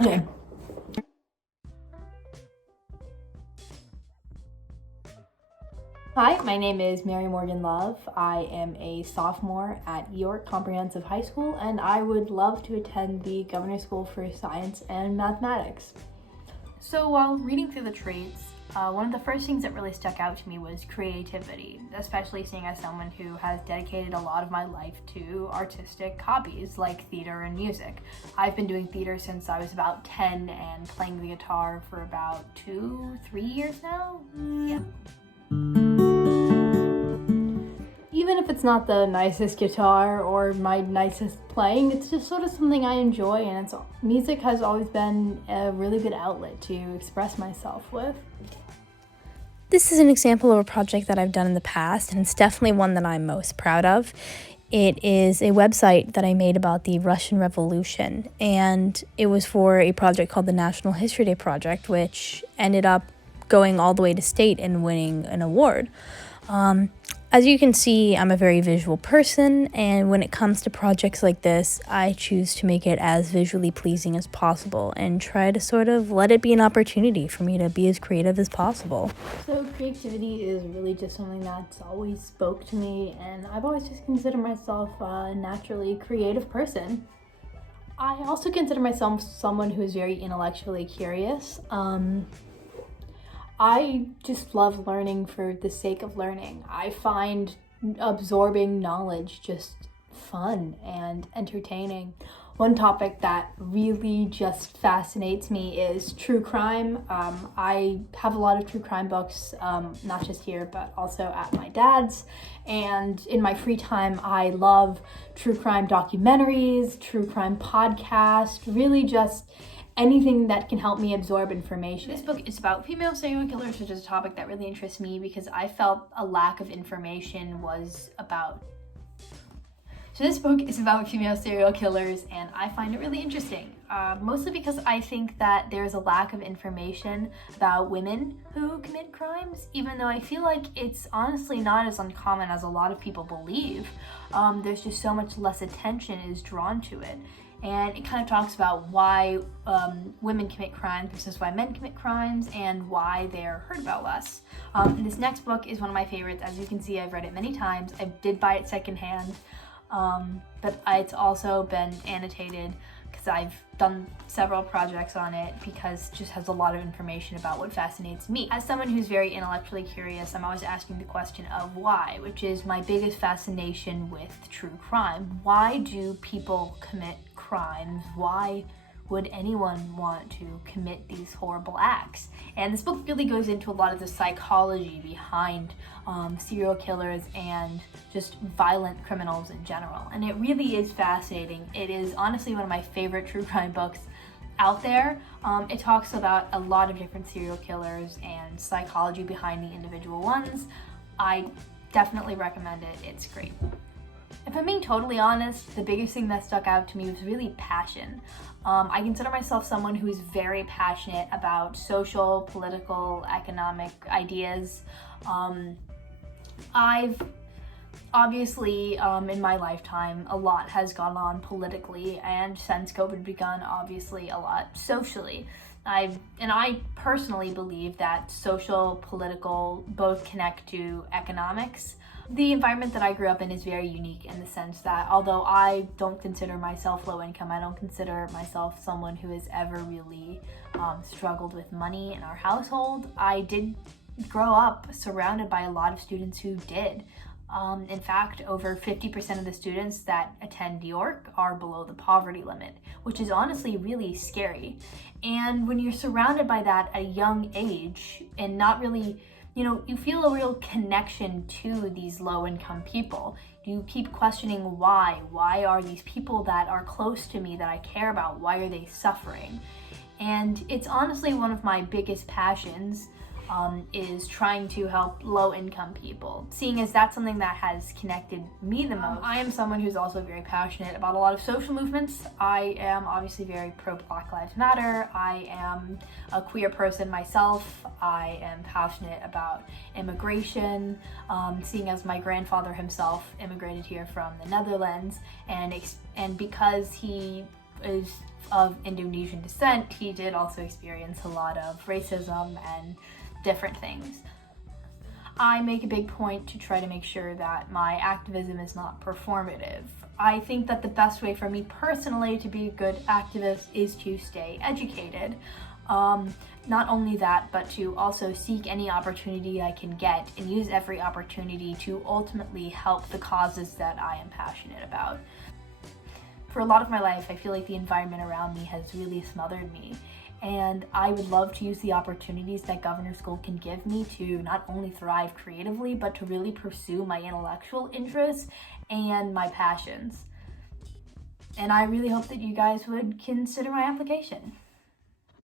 Okay. Hi, my name is Mary Morgan Love. I am a sophomore at York Comprehensive High School, and I would love to attend the Governor's School for Science and Mathematics. So while reading through the traits, one of the first things that really stuck out to me was creativity, especially seeing as someone who has dedicated a lot of my life to artistic hobbies like theater and music. I've been doing theater since I was about 10 and playing the guitar for about 2-3 years now. Yeah. Even if it's not the nicest guitar or my nicest playing, it's just sort of something I enjoy, and music has always been a really good outlet to express myself with. This is an example of a project that I've done in the past, and it's definitely one that I'm most proud of. It is a website that I made about the Russian Revolution, and it was for a project called the National History Day Project, which ended up going all the way to state and winning an award. As you can see, I'm a very visual person, and when it comes to projects like this, I choose to make it as visually pleasing as possible and try to sort of let it be an opportunity for me to be as creative as possible. So creativity is really just something that's always spoke to me, and I've always just considered myself a naturally creative person. I also consider myself someone who is very intellectually curious. I just love learning for the sake of learning. I find absorbing knowledge just fun and entertaining. One topic that really just fascinates me is true crime. I have a lot of true crime books, not just here, but also at my dad's. And in my free time, I love true crime documentaries, true crime podcasts, really just anything that can help me absorb information. This book is about female serial killers, which is a topic that really interests me because I felt a lack of information was about. So this book is about female serial killers, and I find it really interesting, mostly because I think that there's a lack of information about women who commit crimes, even though I feel like it's honestly not as uncommon as a lot of people believe. There's just so much less attention is drawn to it. And it kind of talks about why women commit crimes versus why men commit crimes and why they're heard about less. This next book is one of my favorites. As you can see, I've read it many times. I did buy it secondhand, but it's also been annotated because I've done several projects on it because it just has a lot of information about what fascinates me. As someone who's very intellectually curious, I'm always asking the question of why, which is my biggest fascination with true crime. Why do people commit crimes? Why would anyone want to commit these horrible acts? And this book really goes into a lot of the psychology behind serial killers and just violent criminals in general. And it really is fascinating. It is honestly one of my favorite true crime books out there. It talks about a lot of different serial killers and psychology behind the individual ones. I definitely recommend it. It's great. If I'm being totally honest, the biggest thing that stuck out to me was really passion. I consider myself someone who is very passionate about social, political, economic ideas. I've obviously, in my lifetime, a lot has gone on politically, and since COVID begun, obviously a lot socially. I personally believe that social, political both connect to economics. The environment that I grew up in is very unique in the sense that although I don't consider myself low income, I don't consider myself someone who has ever really struggled with money in our household. I did grow up surrounded by a lot of students who did. In fact, over 50% of the students that attend York are below the poverty limit, which is honestly really scary. And when you're surrounded by that at a young age and not really, you feel a real connection to these low-income people. You keep questioning why. Why are these people that are close to me that I care about, why are they suffering? And it's honestly one of my biggest passions is trying to help low-income people, seeing as that's something that has connected me the most. I am someone who's also very passionate about a lot of social movements. I am obviously very pro Black Lives Matter. I am a queer person myself. I am passionate about immigration, seeing as my grandfather himself immigrated here from the Netherlands, and because he is of Indonesian descent, he did also experience a lot of racism and different things. I make a big point to try to make sure that my activism is not performative. I think that the best way for me personally to be a good activist is to stay educated. Not only that, but to also seek any opportunity I can get and use every opportunity to ultimately help the causes that I am passionate about. For a lot of my life, I feel like the environment around me has really smothered me, and I would love to use the opportunities that Governor School can give me to not only thrive creatively, but to really pursue my intellectual interests and my passions. And I really hope that you guys would consider my application.